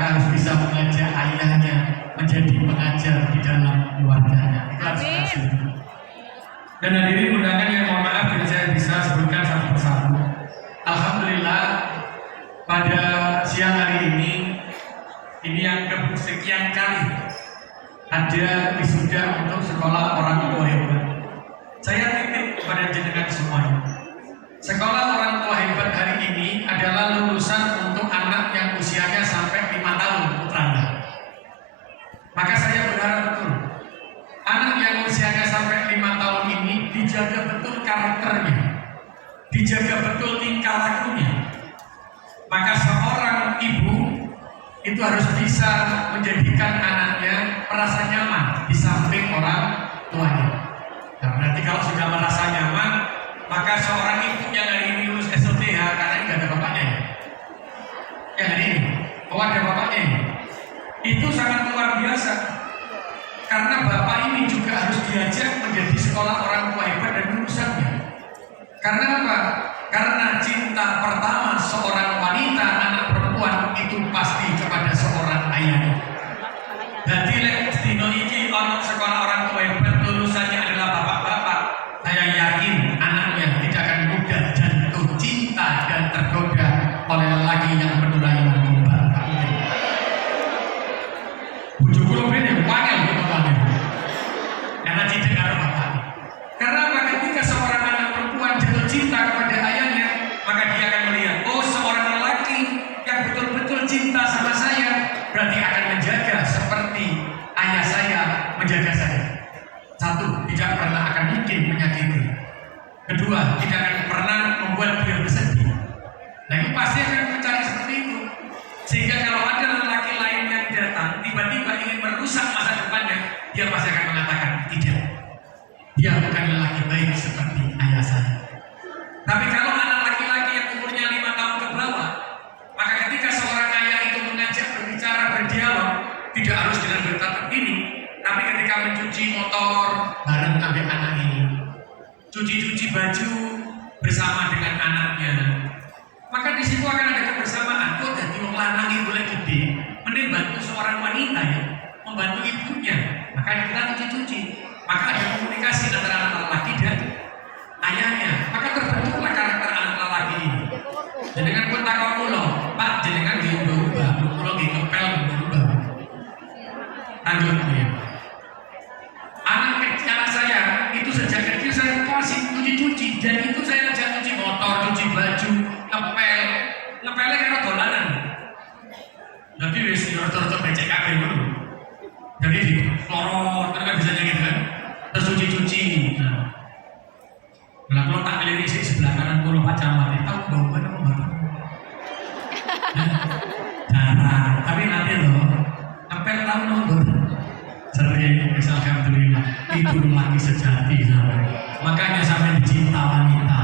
maka harus bisa mengajak ayahnya menjadi pengajar di dalam keluarganya. Itu harus berhasil. Dan hadirin undangan yang mohon maaf bila saya bisa sebutkan satu persatu. Alhamdulillah pada siang hari ini yang kesekian kali ada wisuda untuk sekolah orang tua hebat. Saya titip kepada jenengan semuanya. Sekolah orang tua hebat hari ini adalah lulusan untuk anak yang usianya sampai 5 tahun putranda. Maka saya berharap betul anak yang usianya sampai 5 tahun ini dijaga betul karakternya, dijaga betul tingkah lakunya. Maka seorang ibu itu harus bisa menjadikan anaknya merasa nyaman di samping orang tuanya. Nah, berarti kalau sudah merasa nyaman, maka seorang ibu yang hari ini lulus SOTH karena ini ada bapaknya ya. Yang hari ini, ada bapaknya ini. Itu sangat luar biasa. Karena bapak ini juga harus diajak menjadi sekolah orang tua hebat dan lulusannya. Karena apa? Karena cinta pertama seorang wanita, anak perempuan itu pasti kepada seorang ayahnya. Jadi dino iki ono sekolah orang tua hebat lulusannya adalah bapak-bapak. Saya yakin anaknya tidak akan mudah jatuh cinta dan tergoda oleh lelaki yang menurai narkoba. Bujuk kulo bene wangel ketoane. Karena cinta karo bapak. Karena ketika seorang anak perempuan jatuh cinta kepada ayahnya, maka dia akan melihat, oh seorang lelaki yang betul-betul cinta sama saya, berarti akan menjaga seperti ayah saya menjaga saya. Satu, tidak pernah akan mungkin menyakiti. Kedua, tidak akan pernah membuat dia bersedih. Nah itu pasti akan mencari seperti itu. Sehingga kalau ada lelaki lain yang datang tiba-tiba ingin merusak masa depannya, dia pasti akan mengatakan tidak. Dia bukan lelaki baik seperti ayah saya. Tapi kalau anak laki-laki yang umurnya 5 tahun ke bawah, maka ketika seorang ayah itu mengajak berbicara, berdialog, tidak harus dengan bertatap ini, tapi ketika mencuci motor bareng ambil anak ini, cuci-cuci baju bersama dengan anaknya, maka di situ akan ada kebersamaan. Kok jadi wong lanang ibu boleh gede, mending bantu seorang wanita ya, membantu ibunya. Maka kita cuci-cuci, maka ada komunikasi antara anak lelaki dan ayahnya. Maka terbentuklah karakter anak lelaki ini. Jenengan pun takut kulo, Pak jenengan diubah-ubah, kulo ngepel diubah. Lanjut ya. Anak saya itu sejak kecil saya kasih cuci-cuci, dan itu saya ajak cuci motor, cuci baju, ngepelnya karena dolanan. Nanti wis rata-rata becek kabeh ngono. Jadi di lorot kan bisa gitu kan. Terus cuci-cuci. Nah, kalau tak pilih isi sebelah kanan kulo Pak Camat, tahu bau mana mau jarang, tapi nanti loh ngepel tahu nomor sering, alhamdulillah itu lagi sejati sampai. Makanya sampai dicinta wanita.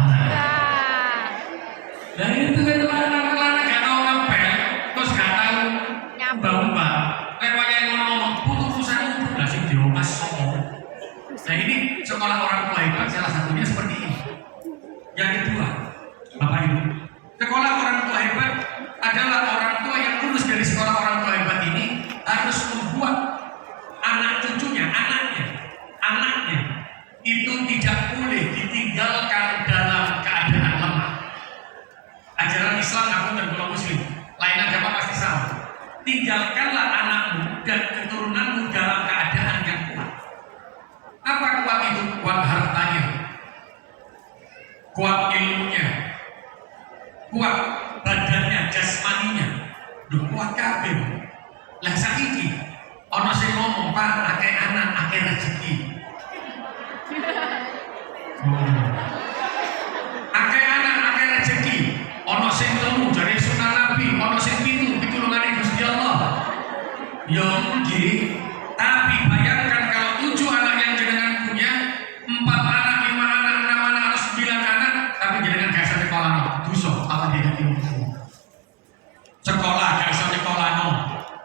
Dan itu kan anak-anak gak tahu ngepel, terus gak tahu mbak-mbak. Lewatnya yang ngomong putus-putusan itu nggak diopas soal. Nah ini sekolah orang tua hebat salah satunya seperti ini. Yang kedua, Bapak Ibu, sekolah orang tua hebat adalah orang tua yang lulus dari sekolah orang tua hebat ini harus membuat anak cucunya, anaknya itu tidak boleh ditinggalkan dalam keadaan lemah. Ajaran Islam aku dan kalau Muslim, lain agama pasti sama. Tinggalkanlah anakmu dan keturunanmu dalam keadaan yang kuat. Apa kuat itu? Kuat hartanya, kuat ilmunya, kuat badannya, jasmaninya, kuat kabeh. Lah saiki ana sing ngomong, Pak, akeh anak, akeh rezeki. Akeh anak, akeh rezeki. Ana sing telu dari sunah Nabi, ana sing pitu pitulungane Gusti Allah. Ya nggih, tapi bayangkan kalau 7 anak yang jenengan punya, 4 anak, 5 anak, 6 anak, 9 anak, tapi jenengan gak iso sekolah dosa apa dia iki. Sekolah gak iso sekolah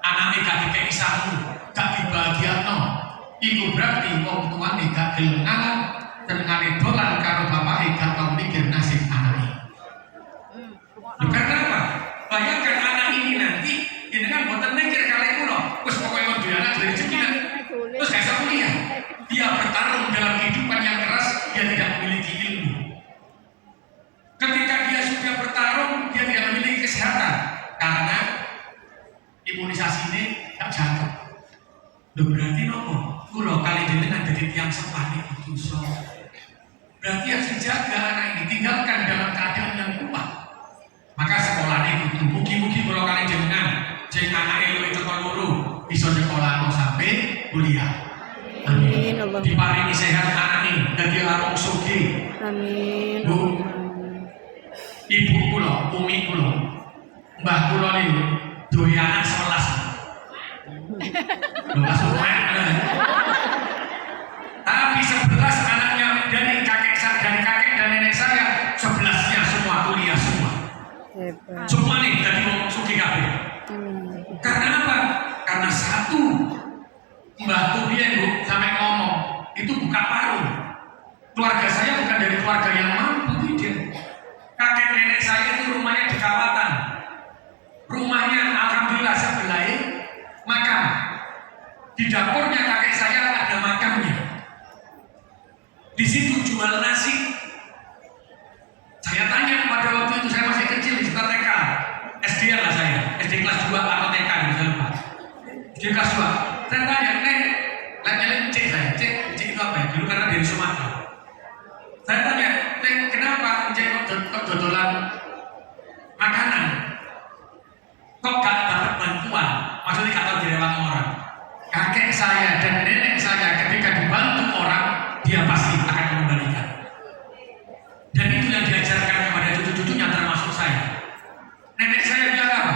anake gak dikeki sangu, gak dibahagiakno. Iku berarti wong tuane gak gelem ngalah, senengane dolan karo bapake gak tau mikir nasib anake. Karena apa? Bayangkan anak ini nanti jenengan boten imunisasi ini gak jatuh. Loh berarti nopo? Kulo kali jenengan jadi tiang sepani itu so. Berarti harus dijaga anak ini, tinggalkan dalam keadaan yang kuat. Maka sekolahnya itu, mugi-mugi kulo kali jenengan, jeng anak elu itu koluru, bisa sekolah mau sampai kuliah. Amin. Diparingi sehat anak ini, jadi orang sugi. Amin. Bu, ibu kulo, umi kulo, mbah kulo ini, dua anak 11. Lu masuk tapi 11 anaknya dari kakek dan nenek saya 11-nya semua kuliah semua. Semua nih dari mau suki kabeh. Karena apa? Karena satu Mbah Tubian Bu sampai ngomong itu buka paruh. Keluarga saya bukan dari keluarga yang mampu tidak. Kakek nenek saya itu rumahnya di Kawatan. Rumahnya alhamdulillah sebelah makam. Di dapurnya kakek saya ada makamnya. Di situ jual nasi. Saya tanya pada waktu itu saya masih kecil di sekitar TK, SD lah saya, SD kelas 2 atau TK bisa lupa. SD kelas 2. Saya tanya, Nek, cek saya, cek itu apa ya? Dulu karena dari Sumatera. Saya tanya, Nek, kenapa cek kok dodolan makanan? Kok gak dapat bantuan? Maksudnya gak tahu direwat orang. Kakek saya dan nenek saya ketika dibantu orang, dia pasti akan mengembalikan. Dan itu yang diajarkan kepada cucu-cucunya termasuk saya. Nenek saya bilang apa?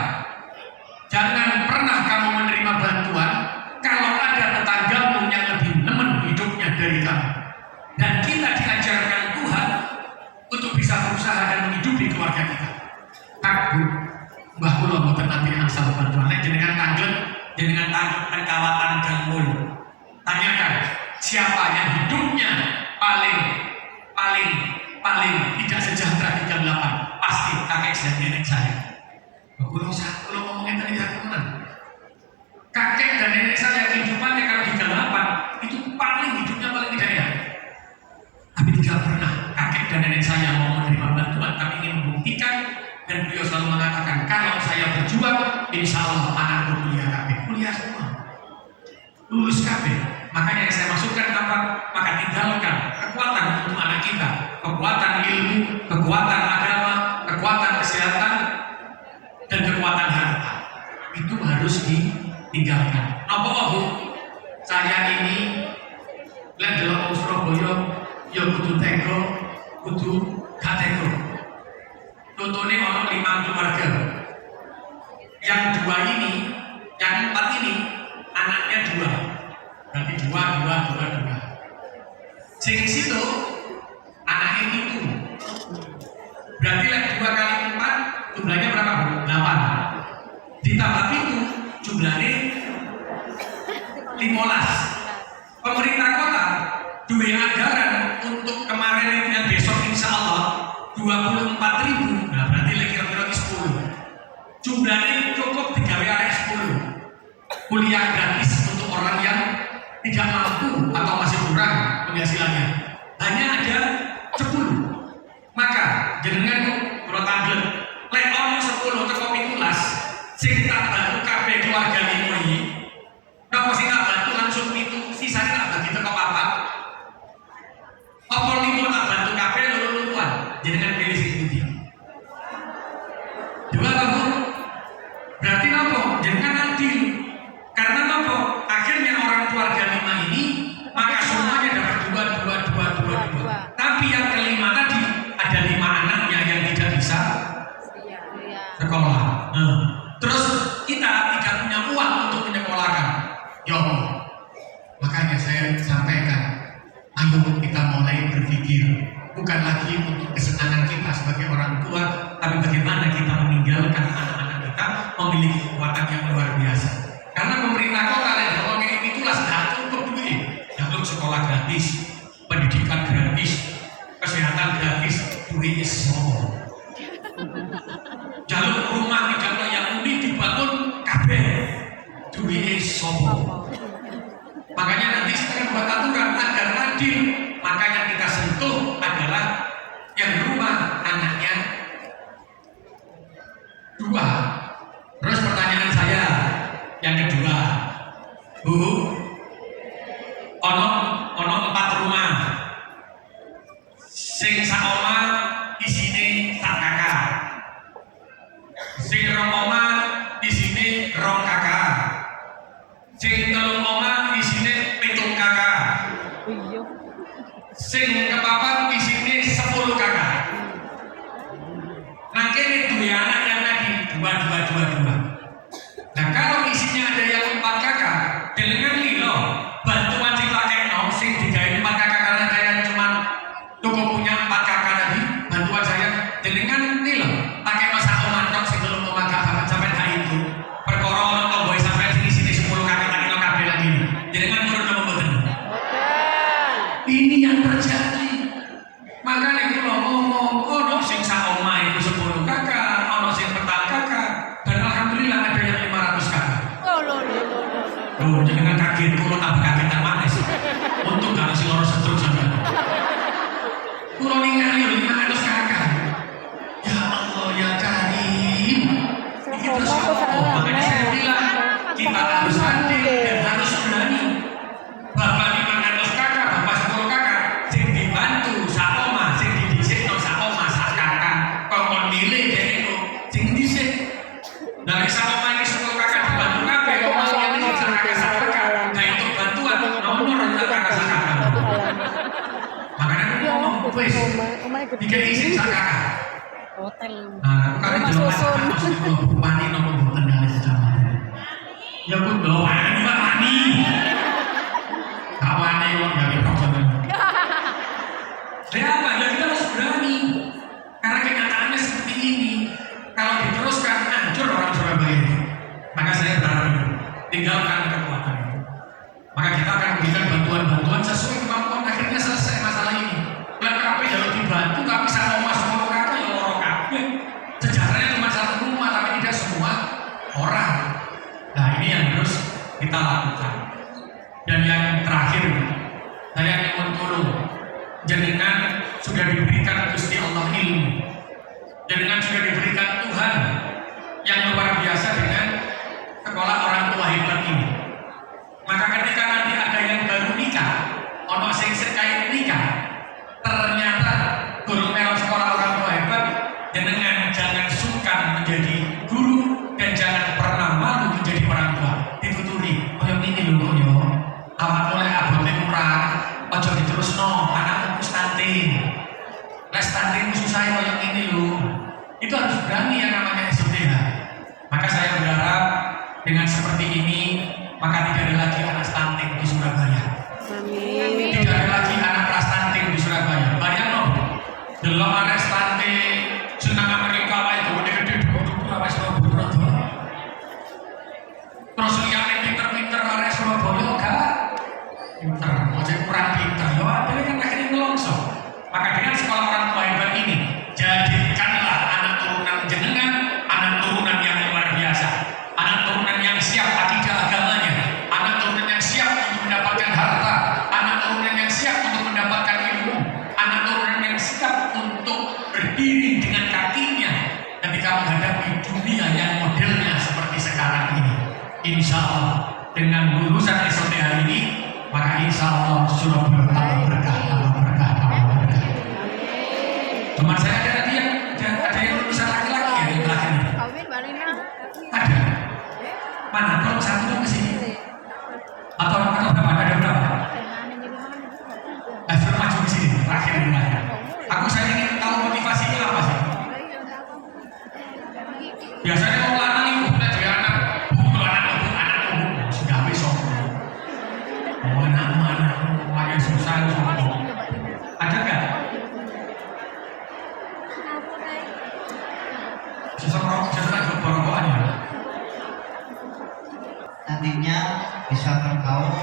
Jangan pernah kamu menerima bantuan kalau ada tetanggamu yang lebih nemen hidupnya dari kamu. Dan kita diajarkan Tuhan untuk bisa berusaha dan menghidupi keluarga kita. Aku, Mbah Kulo mboten nanti angsal bantuan. Nek jenengan tanglet, jenengan tanglet Kawatan dan Mul. Tanyakan siapa yang hidupnya paling tidak sejahtera di jam 8. Pasti kakek dan nenek saya. Kalau ngomongin tadi saya tenang. Kakek dan nenek saya kehidupannya kalau di jam 8 itu hidupnya paling tidak enak. Tapi tidak pernah kakek dan nenek saya mau menerima bantuan, tapi ingin membuktikan dan beliau selalu mengatakan kalau saya berjuang, insya Allah anakku kuliah semua, lulus kabeh. Makanya yang saya masukkan apa? Maka tinggalkan kekuatan untuk anak kita, kekuatan ilmu, kekuatan agama, kekuatan kesehatan, dan kekuatan harta. Itu harus ditinggalkan. Apa Bu? Saya ini lek delok Surabaya ya kudu teko, kudu gak teko. Contohnya orang 5 keluarga. Yang 2 ini, yang 4 ini anaknya 2. Berarti 2. Sing situ anaknya itu. Berarti lek 2 kali 4 jumlahnya berapa? 8. Ditambah itu jumlahnya 15. Pemerintah kota duwe anggaran untuk kemarin itu yang besok insya Allah 24.000. Nah berarti lek kira-kira 10. Jumlahnya cukup digawe arek 10. Kuliah gratis untuk orang yang tidak mampu atau masih kurang penghasilannya. Hanya ada 10. Maka jenengan kalau tanglet lek ono 10 teko 15 sing tak bantu kabeh keluarga limo iki. Napa sing tak bantu langsung itu sisane tak bagi teko papat. Apa limo tak bantu kabeh loro-loroan. Jenengan pilih sing pundi? 2 apa? Berarti napa? Jenengan adil. Karena napa? Akhirnya orang keluarga 5 ini maka semuanya dapat 2. Tapi yang kelima tadi ada 5 anaknya yang tidak bisa sekolah. Terus kita tidak punya uang untuk menyekolahkan. Ya Allah. Makanya saya sampaikan, ayo kita mulai berpikir bukan lagi untuk kesenangan kita sebagai orang tua, tapi bagaimana kita meninggalkan anak-anak kita memiliki kekuatan yang luar biasa. Karena pemerintah kota dan ngomongnya itulah sudah cukup duit. Jalur sekolah gratis, pendidikan gratis, kesehatan gratis, duit semua. Jalur rumah tidak yang unik dibangun kabeh, duit semua. Makanya nanti sekarang buat aturan agar adil. Maka yang kita sentuh adalah yang rumah anaknya 2. Terus pertanyaan saya, Yang kedua, Bu, ono 4 rumah. Sing sak omah isine sak kakak. Sing rong omah isine rong kakak. Sing telung omah isine 7 kakak. Sing kepapat isine 10 kakak. Nah kene duwe anak yang tadi 2. Nah kalau isinya ada yang 4 kakak, dengan lilo bantuan sing pakekno sing digawe 4 kakak karena saya cuma cukup punya 4 kakak tadi, bantuan saya dengan lilo pakekno sak omah tok sing telung omah gak sampai hak itu. Perkara ono tomboe sampai sini 10 kakak tak kilo kabeh lagi. Jenengan turun apa mboten? Ini yang terjadi. Makanya kula ngomong ono sing sak omah itu 10 kakak, ono sing 4 kakak, dan alhamdulillah ada yang 500 kakak. Oh, jangan kaget, kulo tambah kagetan manis. Untung gak si loro setruk sampean. Kulo ningali 500 kakak. Ya Allah ya Karim. Iki terus makanya saya bilang kita harus hadir dan harus berani. Bapak 500 kakak, bapak 10 kakak, sing dibantu sak omah, sing didhisikno sak omah sak kakak. Kok milih dhewe itu sing dhisik. Dari sak omah iki 10 kakak dibantu kabeh, omah ini sak kakak sak kakak. Nah itu bantuan nomor sak kakak sak kakak. Makanya aku ngomong wis dikai sing sak kakak. Hotel. Nah, kalau jelas maksud bupani nomor bukan dari kecamatan. Ya pun doang, Pak Wani. Kawane kok enggak ketok sampean. Apa? Ya kita harus berani. Karena kenyataannya seperti ini. Kalau diteruskan hancur orang Surabaya ini. Maka saya berani tinggalkan kekuatan itu. Maka kita akan memberikan bantuan-bantuan sesuai kemampuan, akhirnya selesai masalah ini. Bukan kabeh kalau dibantu tapi sama mas semua kakak ya loro kabeh. Sejarahnya cuma 1 rumah tapi tidak semua orang. Nah ini yang harus kita lakukan. Dan yang terakhir, saya ingin turun. Jenengan sudah diberikan Gusti Allah ilmu. Jenengan sudah diberikan Tuhan yang luar biasa dengan sekolah orang tua hebat ini. Maka ketika nanti ada yang baru nikah, ono sing sekaya nikah, ternyata guru melok sekolah orang tua hebat, jenengan jangan sungkan menjadi guru dan jangan pernah malu menjadi orang tua. Dituturi, koyo ini lho yo. Awak oleh abote murah, ojo diterusno, anakmu stunting. Les stunting susah koyo ini lho. Itu harus berani yang namanya SDH. Maka saya berharap dengan seperti ini, maka tidak ada lagi anak stunting di Surabaya. Amin. Tidak ada lagi anak prastunting di Surabaya. Bayang loh, delok anak stunting, senang Amerika wae gede-gede duduk apa Surabaya. Terus liyane pinter-pinter arek Surabaya gak pinter, aja kurang pinter. Yo akhirnya kan akhirnya ngelongso. Maka dengan sekolah orang tua hebat ini, jadikanlah anak turunan jenengan anak turunan yang luar biasa, anak turunan yang siap akidah agamanya, anak turunan yang siap untuk mendapatkan harta, anak turunan yang siap untuk mendapatkan ilmu, anak turunan yang siap untuk berdiri dengan kakinya ketika menghadapi dunia yang modelnya seperti sekarang ini. Insya Allah dengan lulusan SOTH ini, maka insya Allah Surabaya tambah berkah, tambah berkah, tambah berkah. Teman saya ada yang lulusan laki-laki ya yang terakhir ini. Ada. Mana? Tolong satu dong ke sini. Atau berapa? Ada berapa? Suruh maju ke sini. Terakhir ini lah. Aku saya ingin tahu motivasinya apa sih? Biasanya kalau lanang ibu punya jadi anak, anakku, sudah besok. Anakmu, susah, sombong. Ada nggak? Sesuatu berkorban ya. Nantinya bisa bergaul,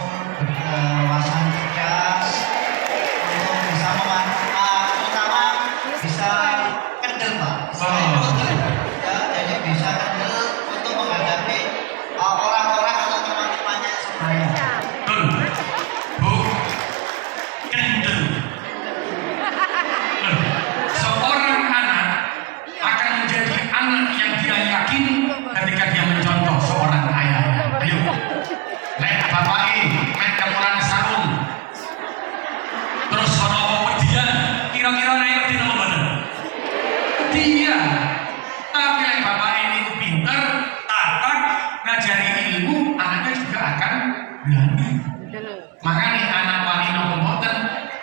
berwawasan cerdas, untuk bisa terutama bisa kendel Pak. Ya, jadi bisa kendel untuk menghadapi orang-orang atau teman-temannya semuanya. Bu, kendel. Seorang anak akan menjadi anak yang dia yakin ketika dia mencontoh seorang ayah. Ayo, berani. Makanya anak wali nopo mboten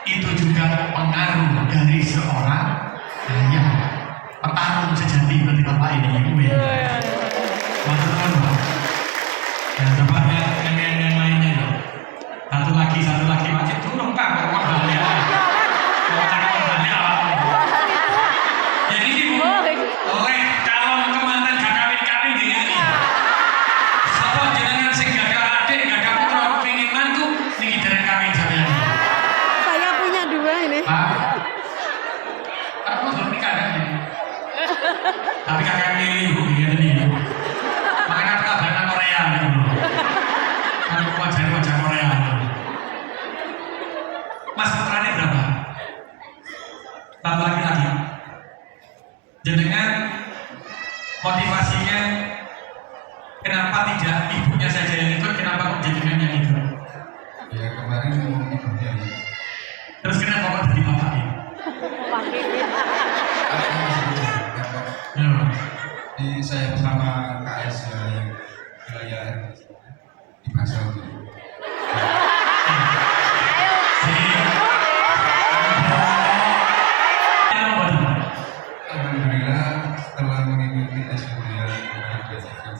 itu juga pengaruh dari seorang ayah. Petarung sejati berarti bapak ini ibu ya. Matur nuwun. Ya coba yang lainnya loh. Satu lagi masih turun Pak kok balik. Jadi ibu oleh calon kemanten gak kawin-kawin di ini. Sapa jenengan sing gagal adik, gagal putra pengin mantu niki dereng kawin sampeyan. Saya punya dua ini. Pak. Aku belum nikah kan ini. Tapi kakak milih ibu ini. Makanya aku kabaran Korea nih. Aku wajah Korea. Mas putranya berapa? Satu lagi. Jenengan motivasinya kenapa tidak ibunya saja yang ikut, kenapa kok jenengan yang ikut? Ya kemarin mau ibunya nih. Terus kenapa kok jadi bapak ini? Anaknya masih kecil. Kok Ya. di saya bersama KS yang wilayah di Pasar itu. Alhamdulillah setelah mengikuti tes yang kemarin diajarkan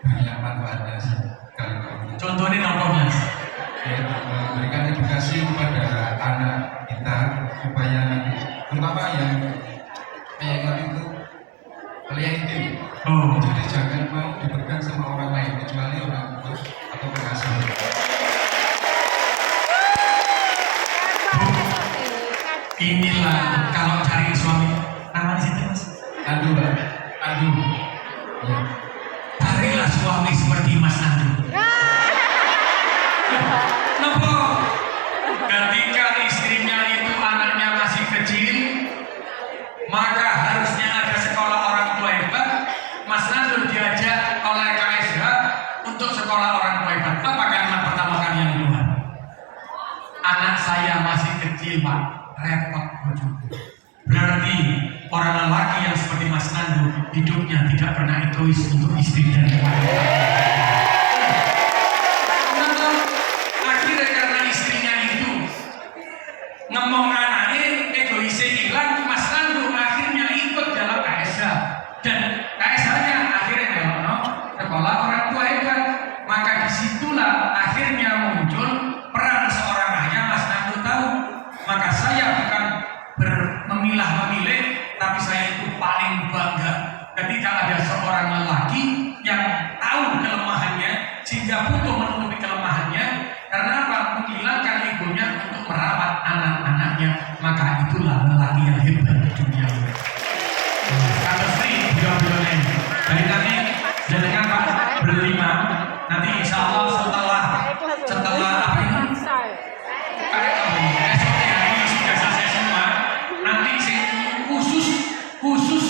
banyak manfaatnya sekali kali. Contohnya nopo mas? Ya, memberikan edukasi kepada anak kita supaya terutama yang itu kalian itu Oh, jadi jangan mau dipegang sama orang lain kecuali orang tua atau pengasuh. inilah kalau cari suami namanya situ mas. Aduh, ya. Carilah suami seperti Mas Nandu. Nopo? Ketika istrinya itu anaknya masih kecil, maka harusnya ada sekolah orang tua hebat. Mas Nandu diajak oleh KSH untuk sekolah orang tua hebat. Apa kalimat pertama kali yang keluar? Anak saya masih kecil Pak, repot bojoku. Berarti orang lelaki yang seperti Mas Nandu hidupnya tidak pernah egois untuk istri dan keluarga. Akhirnya karena istrinya itu ngomong anaknya egoisnya hilang, Mas Nandu akhirnya ikut dalam KSH dan KSH-nya akhirnya melono sekolah orang tua hebat. Maka disitulah akhirnya muncul peran seorang ayah. Mas Nandu tahu, maka saya bukan memilih, tapi saya itu paling bangga ketika ada seorang lelaki yang tahu kelemahannya sehingga butuh menutupi kelemahannya. Karena apa? Menghilangkan egonya untuk merawat anak-anaknya. Maka itulah lelaki yang hebat di dunia ini. Kata Sri, beliau ini. Dari tadi jenengan Pak berlima. Nanti insya Allah setelah apa ini? Kayak esok hari sudah selesai semua. Nanti sing khusus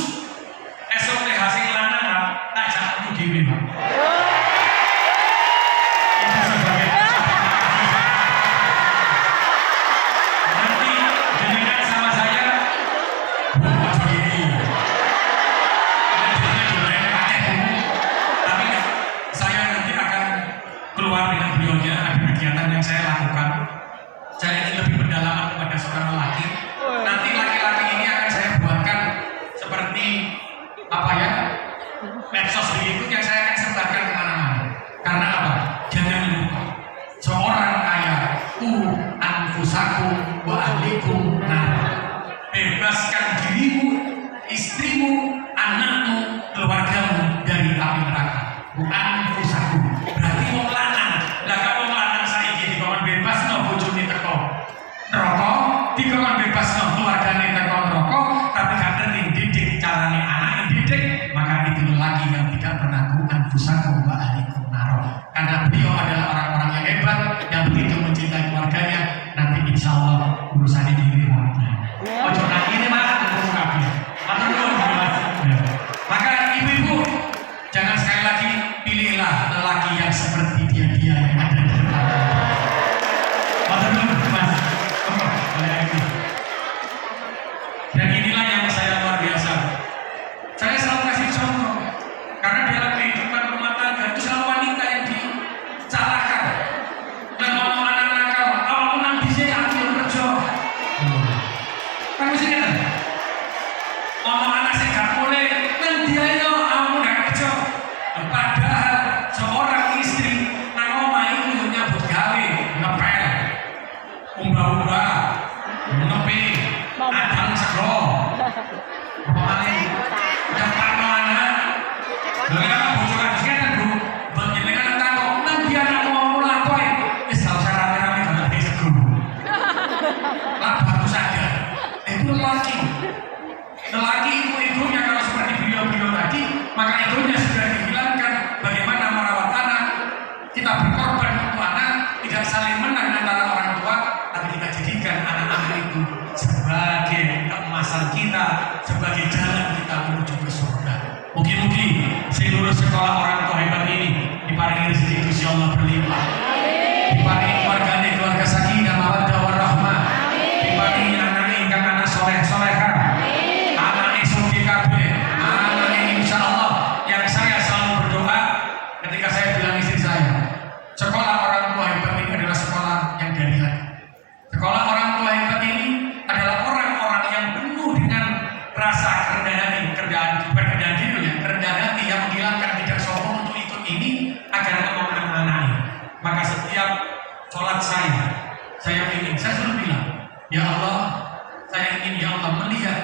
esok hasil lanang Pak, tak jago dewi Pak. Itu sebagai nanti jenengan sama saya buat sendiri. Jenengan jumlahnya pakai buku, tapi saya nanti akan keluar dengan beliaunya. Ada kegiatan yang saya lakukan. Saya ingin lebih pendalaman kepada seorang lelaki. Nanti laki-laki ini akan saya buatkan seperti apa ya, medsos begitu yang saya akan sebarkan kemana-mana. Karena apa? Jangan lupa seorang ayah anfusakum wa ahlikum nar. Bebaskan dirimu, istrimu, anakmu, keluargamu dari api neraka. Anfusakum berarti wong lanang. Lah kok wong lanang saiki dikon bebas no bojone teko neraka, dikon bebas no keluargane teko neraka, tapi gak ngerti didik carane anak didik, maka itu lelaki yang tidak pernah anfusakum wa ahlikum nar. Karena beliau adalah orang-orang yang hebat yang begitu mencintai keluarganya. Nanti insya Allah urusannya diri lagi. Ojo nang ini malah terus kabeh. Matur nuwun Mas. Maka ibu-ibu jangan sekali lagi pilihlah lelaki yang seperti dia yang ada di depan. Matur nuwun Mas. Dan inilah yang saya luar biasa. Saya selalu kasih contoh karena dalam kehidupan rumah tangga itu selalu wanita yang disalahkan. kita berkorban untuk anak, tidak saling menang antara orang tua, tapi kita jadikan anak-anak itu sebagai keemasan kita, sebagai jalan kita menuju ke surga. Mugi-mugi si lulus sekolah orang tua hebat ini diparingi rezeki Gusti Allah berlimpah, diparingi keluargane keluarga sakinah mawaddah warahmah, diparingi anak ingkang anak soleh solehah, anak sugih kabeh, anak insyaallah. Yang saya selalu berdoa ketika saya bilang istri saya, sekolah orang tua hebat ini adalah sekolah yang dari hati. Sekolah orang tua hebat ini adalah orang-orang yang penuh dengan rasa kerendahan hati, kerendahan diri ya, kerendahan hati yang menghilangkan tidak sombong untuk ikut ini agar memanfaatkan. Maka setiap sholat saya ingin, saya selalu bilang, ya Allah, saya ingin ya Allah melihat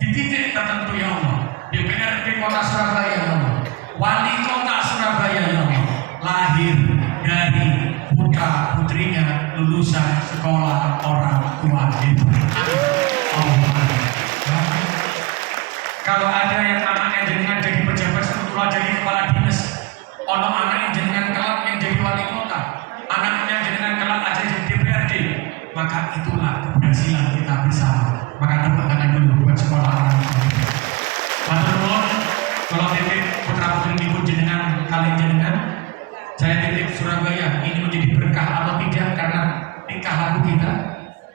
di titik tertentu ya Allah, DPRD Kota Surabaya ya Allah, Wali Kota Surabaya ya Allah, lahir dari putra putrinya lulusan sekolah orang tua itu. Kalau ada yang anaknya jenengan jadi pejabat struktural, jadi kepala dinas, ono anak yang jenengan kelak yang jadi wali kota, anaknya jenengan kelak aja jadi DPRD, maka itulah keberhasilan kita bersama. Maka tepuk tangan dulu buat sekolah orang tua. Matur nuwun, kalau titip putra putri ibu jenengan kalian jenengan, saya titip Surabaya ini menjadi berkah atau tidak karena tingkah laku kita.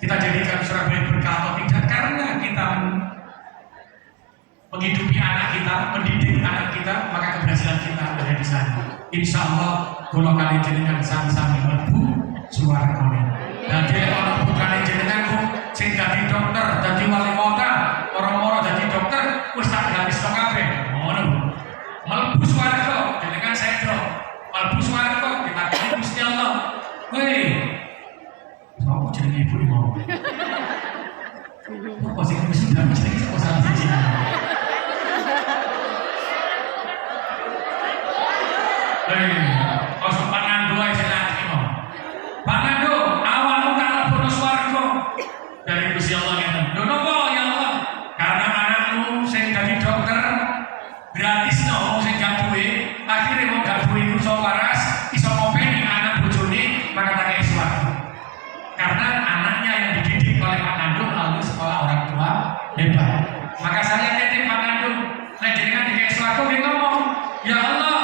Kita jadikan Surabaya berkah atau tidak karena kita menghidupi anak kita, mendidik anak kita, maka keberhasilan kita ada di sana. Insya Allah, kalau kalian jenengan sami-sami mlebu swarga. Dan dia kalau bukan jenengan bu, sing dadi dokter, dadi wali kota, moro-moro dadi dokter, wis tak habis to kabeh. Ngono. Mlebu swarga, jenengan sedro. Mlebu swarga, ditakoni Gusti Allah. Hei. Sopo jenenge ibu iki mau? Kok sing wis ndak mesti kok salah siji. Kosong pangan dua istilah ini pangan do awal utara bonus warga dari Gusti Allah ngeten. Lho napa ya Allah? Karena anakmu sing dadi dokter gratis no sing gak duwe, akhire wong gak duwe iku iso waras, iso ngopeni anak bojone, maka tak kei swarga. Karena anaknya yang dididik oleh Pak Nandung melalui sekolah orang tua hebat. Maka saya titip Pak Nandung, nek jenengan dikei swarga nggih ngomong, ya Allah,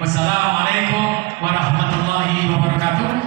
wassalamualaikum warahmatullahi wabarakatuh.